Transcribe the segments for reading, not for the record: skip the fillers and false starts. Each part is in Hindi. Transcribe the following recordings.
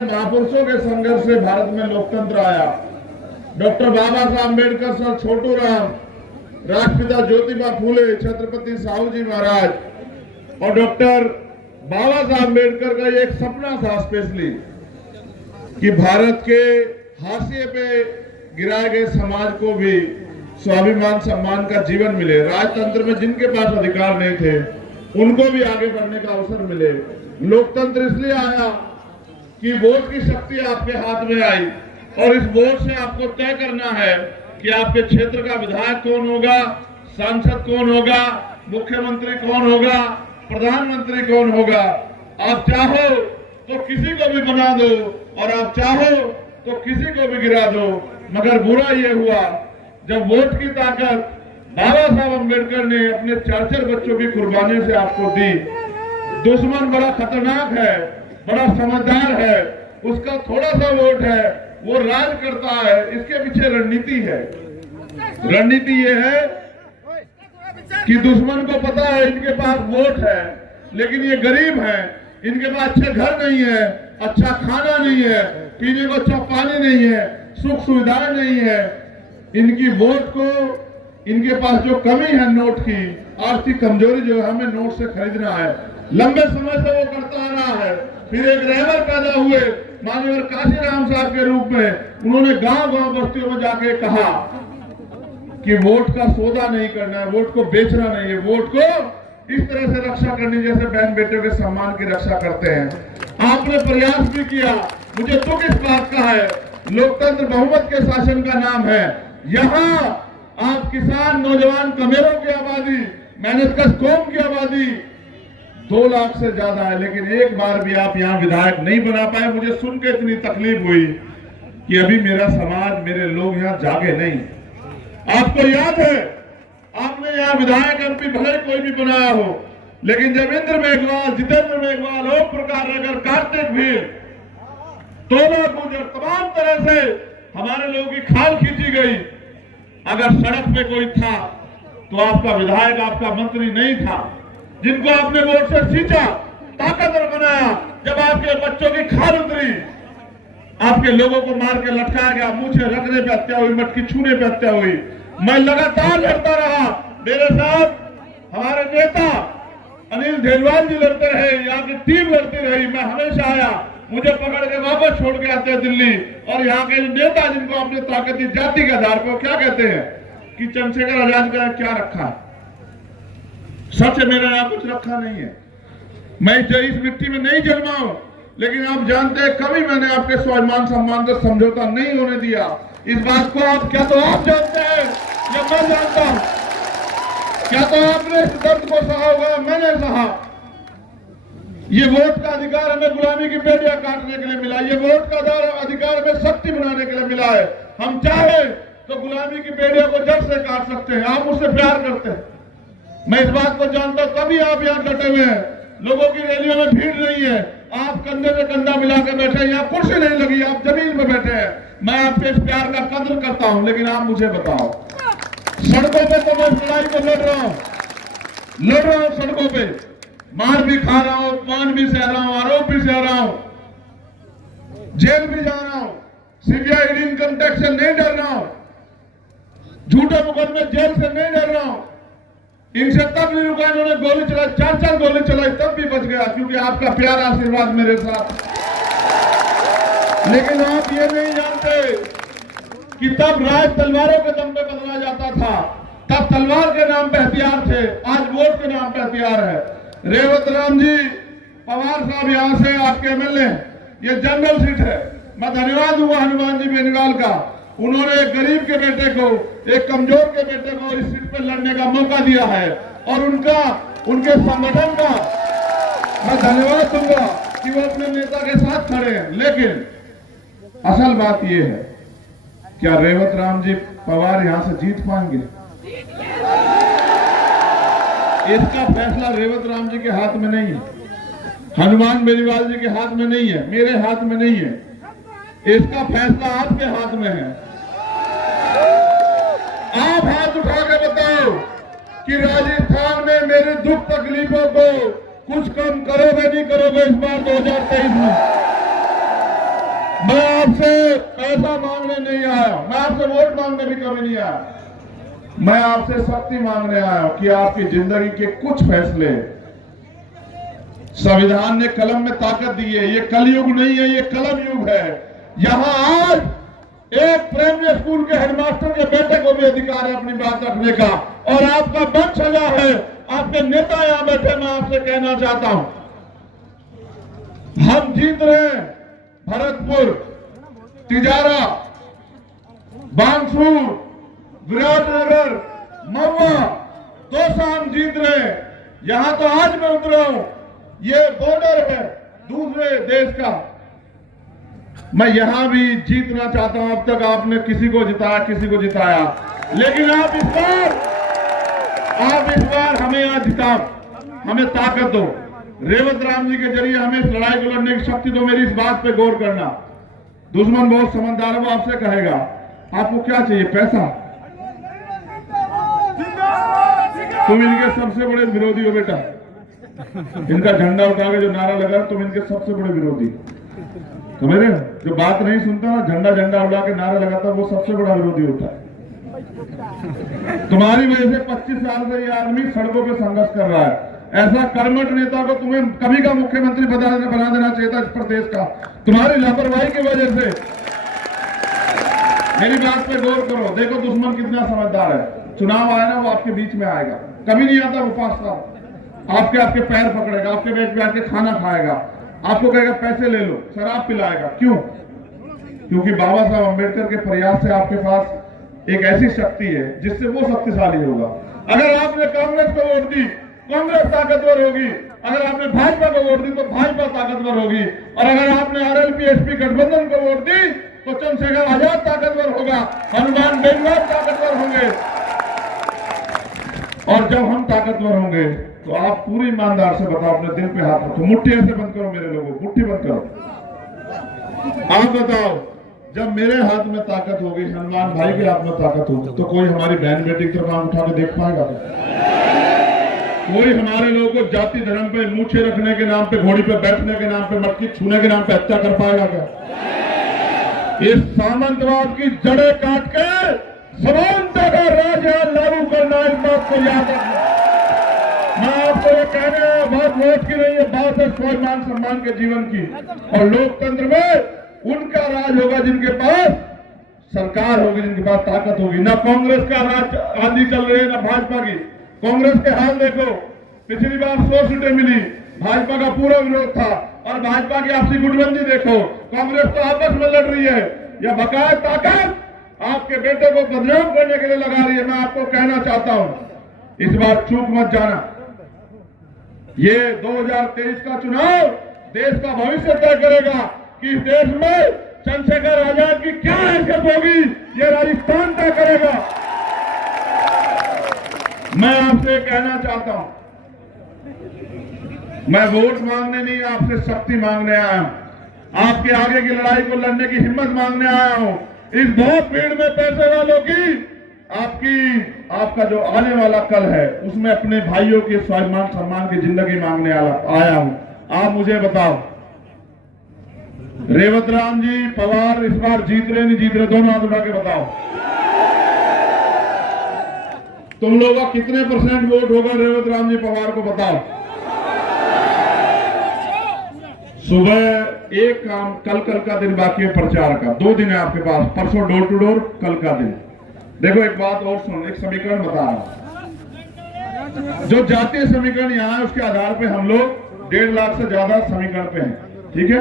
महापुरुषों के संघर्ष से भारत में लोकतंत्र आया। डॉक्टर बाबा साहब अम्बेडकर, सर छोटू राम, राष्ट्रपिता ज्योतिबा फूले, छत्रपति साहू जी महाराज और डॉक्टर बाबा साहब अम्बेडकर का एक सपना था स्पेशली कि भारत के हाशिए पे गिराए गए समाज को भी स्वाभिमान सम्मान का जीवन मिले। राजतंत्र में जिनके पास अधिकार नहीं थे उनको भी आगे बढ़ने का अवसर मिले। लोकतंत्र इसलिए आया कि वोट की शक्ति आपके हाथ में आई और इस वोट से आपको तय करना है कि आपके क्षेत्र का विधायक कौन होगा, सांसद कौन होगा, मुख्यमंत्री कौन होगा, प्रधानमंत्री कौन होगा। आप चाहो तो किसी को भी बना दो और आप चाहो तो किसी को भी गिरा दो, मगर बुरा ये हुआ जब वोट की ताकत बाबा साहब अम्बेडकर ने अपने 4 बच्चों की कुर्बानी से आपको दी। दुश्मन बड़ा खतरनाक है, बड़ा समझदार है, उसका थोड़ा सा वोट है, वो राज करता है। इसके पीछे रणनीति है। रणनीति ये है कि दुश्मन को पता है इनके पास वोट है लेकिन ये गरीब हैं, इनके पास अच्छे घर नहीं है, अच्छा खाना नहीं है, पीने को अच्छा पानी नहीं है, सुख सुविधाएं नहीं है। इनकी वोट को, इनके पास जो कमी है नोट की, आर्थिक कमजोरी जो है, हमें नोट से खरीदना है। लंबे समय से वो करता आ रहा है। फिर एक रहबर पैदा हुए माननीय काशीराम साहब के रूप में, उन्होंने गांव-गांव बस्तियों में जाके कहा कि वोट का सौदा नहीं करना है, वोट को बेचना नहीं है, वोट को इस तरह से रक्षा करनी जैसे बहन बेटे के सम्मान की रक्षा करते हैं। आपने प्रयास भी किया। मुझे दुख इस बात का है, लोकतंत्र बहुमत के शासन का नाम है। यहाँ आप किसान, नौजवान, कमेरों की आबादी, मेहनतकश कौम की आबादी 2 लाख से ज्यादा है, लेकिन एक बार भी आप यहाँ विधायक नहीं बना पाए। मुझे सुन के इतनी तकलीफ हुई कि अभी मेरा समाज, मेरे लोग यहाँ जागे नहीं। आपको याद है, आपने यहाँ विधायक एमपी भले कोई भी बनाया हो, लेकिन जब इंद्र मेघवाल, जितेंद्र मेघवाल, ओम प्रकाश नगर, कार्तिक भील, तोला गुजर, तमाम तरह से हमारे लोगों की खाल खींची गई। अगर सड़क पे कोई था तो आपका विधायक, आपका मंत्री नहीं था। जिनको आपने वोट से सींचा, ताकतवर बनाया, जब आपके बच्चों की खाल उतरी, आपके लोगों को मार के लटकाया गया, मूछे रखने पे हत्या हुई, मटकी छूने पे हत्या हुई। मैं लगातार लड़ता रहा, मेरे साथ हमारे नेता अनिल धेलवाल जी लड़ते रहे, यहाँ की टीम लड़ती रही। मैं हमेशा आया, मुझे पकड़ के वापस छोड़ के आते हैं दिल्ली। और यहाँ के नेता जिनको अपने ताकती जाति के आधार पर क्या कहते हैं कि चंद्रशेखर आजाद का क्या रखा है। सच है, मेरा यहाँ कुछ रखा नहीं है। मैं इस मिट्टी में नहीं जन्मा हूं, लेकिन आप जानते हैं कभी मैंने आपके स्वाभिमान सम्मान से समझौता नहीं होने दिया। इस बात को आप क्या तो आप जानते हैं या मैं जानता हूं? क्या तो आपने इस दर्द को सहा होगा, मैंने सहा। ये वोट का अधिकार हमें गुलामी की बेड़ियां काटने के लिए मिला, ये वोट का अधिकार हमें शक्ति बनाने के लिए मिला है। हम चाहे तो गुलामी की बेड़ियों को जड़ से काट सकते हैं। आप मुझसे प्यार करते हैं, मैं इस बात को जानता हूं, तभी आप यहाँ डटे हुए हैं। लोगों की रैलियों में भीड़ नहीं है, आप कंधे में कंधा मिलाकर बैठे हैं, यहाँ कुर्सी नहीं लगी, आप जमीन में बैठे हैं। मैं आपके इस प्यार का कदर करता हूं, लेकिन आप मुझे बताओ, सड़कों पे तो मैं लड़ाई को लड़ रहा हूं सड़कों पे, मार भी खा रहा हूं, अपमान भी सह रहा हूं, आरोप भी सह रहा हूं, जेल भी जा रहा हूं, सीबीआई इनकम टैक्स से नहीं डर रहा हूं, झूठे मुकदमे जेल से नहीं डर रहा हूं। इनसे तब नहीं रुका, इन्होंने गोली चलाई, 4 गोली चलाई, तब भी बच गया क्योंकि आपका प्यार आशीर्वाद मेरे साथ। लेकिन आप ये नहीं जानते कि तब राज तलवारों के दम पे बदला जाता था, तब तलवार के नाम पे हथियार थे, आज वोट के नाम पे हथियार है। रेवत राम जी, पवार साहब यहाँ से आपके एमएलए, ये जनरल सीट है। मैं धन्यवाद दूंगा हनुमान जी बेनीवाल का, उन्होंने एक गरीब के बेटे को, एक कमजोर के बेटे को इस सीट पर लड़ने का मौका दिया है और उनके संगठन का मैं धन्यवाद दूंगा कि वो अपने नेता के साथ खड़े हैं। लेकिन असल बात यह है, क्या रेवत राम जी पवार यहां से जीत पाएंगे? इसका फैसला रेवत राम जी के हाथ में नहीं है, हनुमान बेनीवाल जी के हाथ में नहीं है, मेरे हाथ में नहीं है। इसका फैसला आपके हाथ में है। आप हाथ उठा के बताओ कि राजस्थान में मेरी दुख तकलीफों को कुछ कम करोगे नहीं करोगे इस बार 2023 में? आपसे पैसा मांगने नहीं आया, मैं आपसे वोट मांगने भी कभी नहीं आया। मैं आपसे शक्ति मांगने आया हूं कि आपकी जिंदगी के कुछ फैसले, संविधान ने कलम में ताकत दी है, ये कलयुग नहीं है, ये कलम युग है। यहां आज एक प्राइमरी स्कूल के हेडमास्टर के बेटे को भी अधिकार है अपनी बात रखने का, और आपका मंच सजा है, आपके नेता यहां बैठे। मैं आपसे कहना चाहता हूं, हम जीत रहे हैं भरतपुर, तिजारा, बांसुर, विराटनगर, महुआ, दौसा हम जीत रहे हैं। यहां तो आज मैं उतरा हूं, ये बॉर्डर है दूसरे देश का, मैं यहां भी जीतना चाहता हूं। अब तक आपने किसी को जिताया, किसी को जिताया, लेकिन आप इस बार हमें यहां जिताओ, हमें ताकत दो। रेवत राम जी के जरिए हमें इस लड़ाई को लड़ने की शक्ति दो। मेरी इस बात पे गौर करना, दुश्मन बहुत समझदार है, वो आपसे कहेगा आपको क्या चाहिए, पैसा। तुम इनके सबसे बड़े विरोधी हो बेटा, इनका झंडा उठा के जो नारा लगा, तुम इनके सबसे बड़े विरोधी। समझ रहे हो, जो बात नहीं सुनता ना, झंडा उड़ा के नारा लगाता, वो सबसे बड़ा विरोधी होता है। तुम्हारी वजह से 25 साल से ये आदमी सड़कों पे संघर्ष कर रहा है। ऐसा कर्मठ नेता को तुम्हें कभी का मुख्यमंत्री बना देना चाहिए था इस प्रदेश का, तुम्हारी लापरवाही की वजह से। मेरी बात पे गौर करो, देखो दुश्मन कितना समझदार है। चुनाव आया ना, वो आपके बीच में आएगा, कभी नहीं आता वो 5 साल, आपके पैर पकड़ेगा, आपके बैठ पे आके खाना खाएगा, आपको कहेगा पैसे ले लो, शराब पिलाएगा। क्यों? क्योंकि बाबा साहब अम्बेडकर के प्रयास से आपके पास एक ऐसी शक्ति है जिससे वो शक्तिशाली होगा। अगर आपने कांग्रेस को वोट दी, कांग्रेस ताकतवर होगी। अगर आपने भाजपा को वोट दी तो भाजपा ताकतवर होगी। और अगर आपने आरएलपी एसपी गठबंधन को वोट दी तो चंद्रशेखर आजाद ताकतवर होगा, हनुमान बेनीवाल ताकतवर होंगे। और जब हम ताकतवर होंगे तो आप पूरी ईमानदार से बताओ, अपने दिल पे हाथ रखो, मुट्ठी ऐसे बंद करो, मेरे लोगों मुट्ठी बंद करो। आप बताओ, जब मेरे हाथ में ताकत होगी, हनुमान भाई के हाथ में ताकत होगी, तो कोई हमारी बहन बेटी की तरफ आंख उठा के देख पाएगा? कोई हमारे लोगों को जाति धर्म पे मूछे रखने के नाम पे, घोड़ी पे बैठने के नाम पे, मटकी छूने के नाम पे हत्या कर पाएगा क्या? इस सामंतवाद की जड़ें काट के समानता का राज लागू करना, इस बात को याद रखना। मैं आपको ये कहने आया, बात वोट की नहीं है, बात है स्वाभिमान सम्मान के जीवन की। और लोकतंत्र में उनका राज होगा जिनके पास सरकार होगी, जिनके पास ताकत होगी। ना कांग्रेस का राज आंधी चल रही है, ना भाजपा की। कांग्रेस के हाल देखो, पिछली बार 100 सीटें मिली, भाजपा का पूरा विरोध था। और भाजपा की आपसी गुटबंदी देखो, कांग्रेस तो आपस में लड़ रही है, या बकाया ताकत आपके बेटे को बदनाम करने के लिए लगा रही है। मैं आपको कहना चाहता हूं, इस बार चूक मत जाना। ये 2023 का चुनाव देश का भविष्य तय करेगा कि इस देश में चंद्रशेखर आजाद की क्या हैसियत होगी, ये राजस्थान तय करेगा। मैं आपसे कहना चाहता हूं, मैं वोट मांगने नहीं, आपसे शक्ति मांगने आया हूं। आपके आगे की लड़ाई को लड़ने की हिम्मत मांगने आया हूं। इस बहुत भीड़ में पैसे वालों की आपका जो आने वाला कल है, उसमें अपने भाइयों के स्वाभिमान सम्मान की जिंदगी मांगने आया हूं। आप मुझे बताओ, रेवत राम जी पवार इस बार जीत रहे नहीं जीत रहे? दोनों हाथ उठा के बताओ। तुम लोगों का कितने % वोट होगा रेवत राम जी पवार को, बताओ। सुबह एक काम, कल का दिन बाकी है प्रचार का, 2 दिन है आपके पास, परसों डोर टू डोर, कल का दिन। देखो एक बात और सुनो, एक समीकरण बता रहा हूं। जो जातीय समीकरण यहाँ है उसके आधार पे हम लोग 1.5 लाख से ज्यादा समीकरण पे हैं, ठीक है।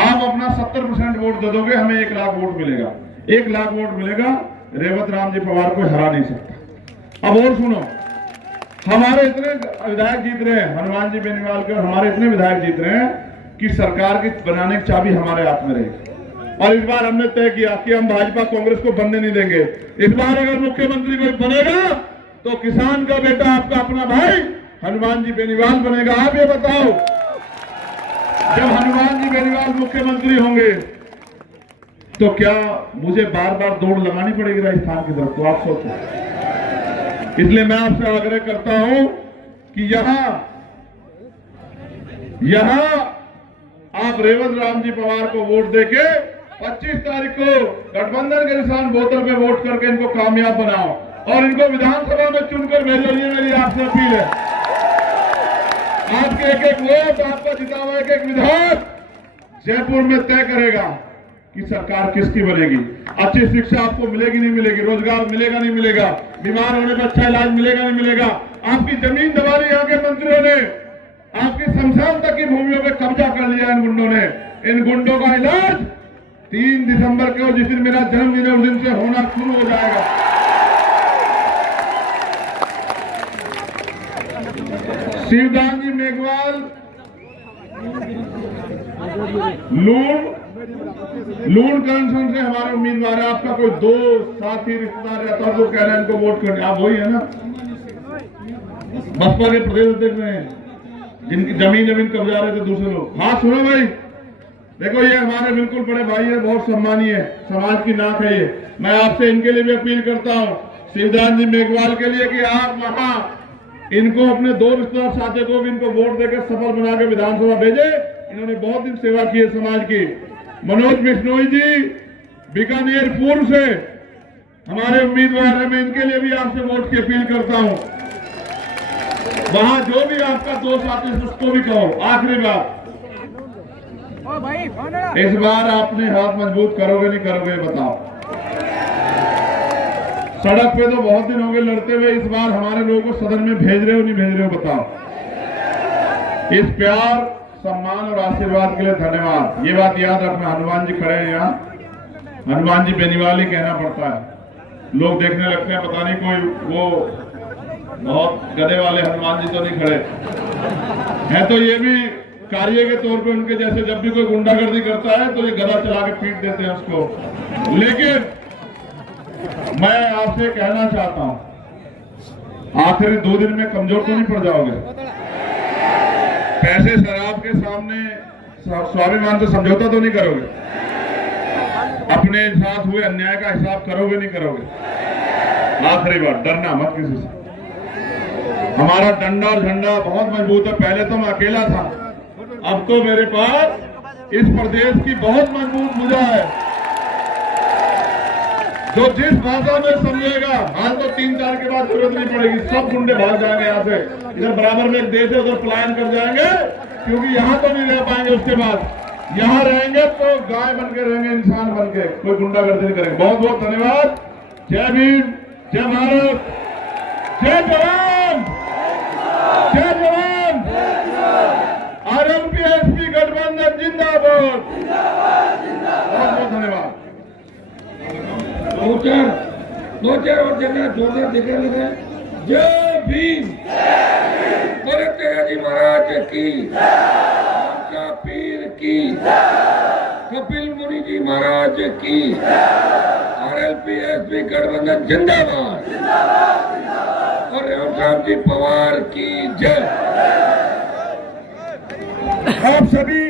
आप अपना 70% वोट दे दोगे, हमें 1 लाख वोट मिलेगा। 1 लाख वोट मिलेगा, रेवत राम जी पवार को हरा नहीं सकता। अब और सुनो, हमारे इतने विधायक जीत रहे हैं, हनुमान जी बेनीवाल के, और हमारे इतने विधायक जीत रहे हैं कि सरकार की बनाने की चाबी हमारे हाथ में रहेगी। और इस बार हमने तय किया कि हम भाजपा कांग्रेस को बनने नहीं देंगे। इस बार अगर मुख्यमंत्री कोई बनेगा तो किसान का बेटा, आपका अपना भाई हनुमान जी बेनीवाल बनेगा। आप ये बताओ, जब हनुमान जी बेनीवाल मुख्यमंत्री होंगे तो क्या मुझे बार बार दौड़ लगानी पड़ेगी राजस्थान की तरफ? तो आप सोचो। इसलिए मैं आपसे आग्रह करता हूं कि यहां आप रेवत राम जी पवार को वोट देके 25 तारीख को गठबंधन के निशान बोतल पे वोट करके इनको कामयाब बनाओ और इनको विधानसभा में चुनकर भेजो। ये मेरी आपसे अपील है। आपके एक एक वोट, आपका जिता हुआ एक एक विधायक जयपुर में तय करेगा कि सरकार किसकी बनेगी। अच्छी शिक्षा आपको मिलेगी नहीं मिलेगी, रोजगार मिलेगा नहीं मिलेगा, बीमार होने पर अच्छा इलाज मिलेगा नहीं मिलेगा। आपकी जमीन दबा ली यहाँ के मंत्रियों ने, आपकी शमशान तक की भूमियों पे कब्जा कर लिया इन गुंडों ने। इन गुंडों का इलाज 3 दिसंबर को, जिस दिन मेरा जन्मदिन है, उस दिन से होना शुरू हो जाएगा। शिवदान जी मेघवाल लूण कनेक्शन से हमारे उम्मीदवार है। आपका कोई दोस्त, साथी, रिश्तेदार रहता है तो कह रहे हैं इनको वोट करने, आप वही है ना बसपा के प्रदेश अध्यक्ष हैं जिनकी जमीन कब्जा रहे थे दूसरे लोग। हाँ सुनो भाई, देखो ये हमारे बिल्कुल बड़े भाई है, बहुत सम्मानीय है, समाज की नाक है ये। मैं आपसे इनके लिए भी अपील करता हूँ, शिवदान जी मेघवाल के लिए, कि आप वहां इनको अपने 2 रिश्तेदार साथी को भी इनको वोट देकर सफल बना के विधानसभा भेजे। इन्होंने बहुत दिन सेवा की है समाज की। मनोज बिश्नोई जी बीकानेर पूर्व से हमारे उम्मीदवार है, मैं इनके लिए भी आपसे वोट की अपील करता हूं। वहां जो भी आपका दोस्त आते हैं उसको भी कहो। आखिरी बात, इस बार आपने हाथ मजबूत करोगे नहीं करोगे बताओ। सड़क पे तो बहुत दिन हो गए लड़ते हुए, इस बार हमारे लोगों को सदन में भेज रहे हो नहीं भेज रहे हो बताओ। इस प्यार, सम्मान और आशीर्वाद के लिए धन्यवाद। ये बात याद रखना, हनुमान जी खड़े हैं यहाँ, हनुमान जी बेनीवाल ही कहना पड़ता है। लोग देखने लगते हैं पता नहीं कोई वो बहुत गधे वाले हनुमान जी तो नहीं खड़े हैं, तो ये भी कार्य के तौर पे उनके जैसे जब भी कोई गुंडागर्दी करता है तो ये गधा चला के पीट देते हैं उसको। लेकिन मैं आपसे कहना चाहता हूं, आखिरी 2 दिन में कमजोर तो नहीं पड़ जाओगे। पैसे शराब के सामने स्वाभिमान से समझौता तो नहीं करोगे, अपने साथ हुए अन्याय का हिसाब करोगे नहीं करोगे। आखिरी बात, डरना मत किसी से। हमारा डंडा और झंडा बहुत मजबूत है। पहले तो मैं अकेला था, अब तो मेरे पास इस प्रदेश की बहुत मजबूत भुजा है। जो जिस भाषा में समझेगा, हाल तो 3-4 के बाद जरूरत नहीं पड़ेगी, सब गुंडे भाग जाएंगे यहाँ से। इधर बराबर में एक देश है, उधर पलायन कर जाएंगे, क्योंकि यहाँ तो नहीं रह पाएंगे। उसके बाद यहाँ रहेंगे तो गाय बन के रहेंगे, इंसान बन के, कोई गुंडागर्दी नहीं करेंगे। बहुत बहुत धन्यवाद। जय भीम, जय भारत, जय जवान, जय जवान। आरएलपी गठबंधन जिंदाबाद। बहुत बहुत धन्यवाद। 2-4 और जगह जोरदार दिखने लगे। जय भीम, जी महाराज की, का पीर की, कपिल मुनि जी महाराज की, आरएलपी गठबंधन जिंदाबाद और रेवत जी पवार की जय। आप सभी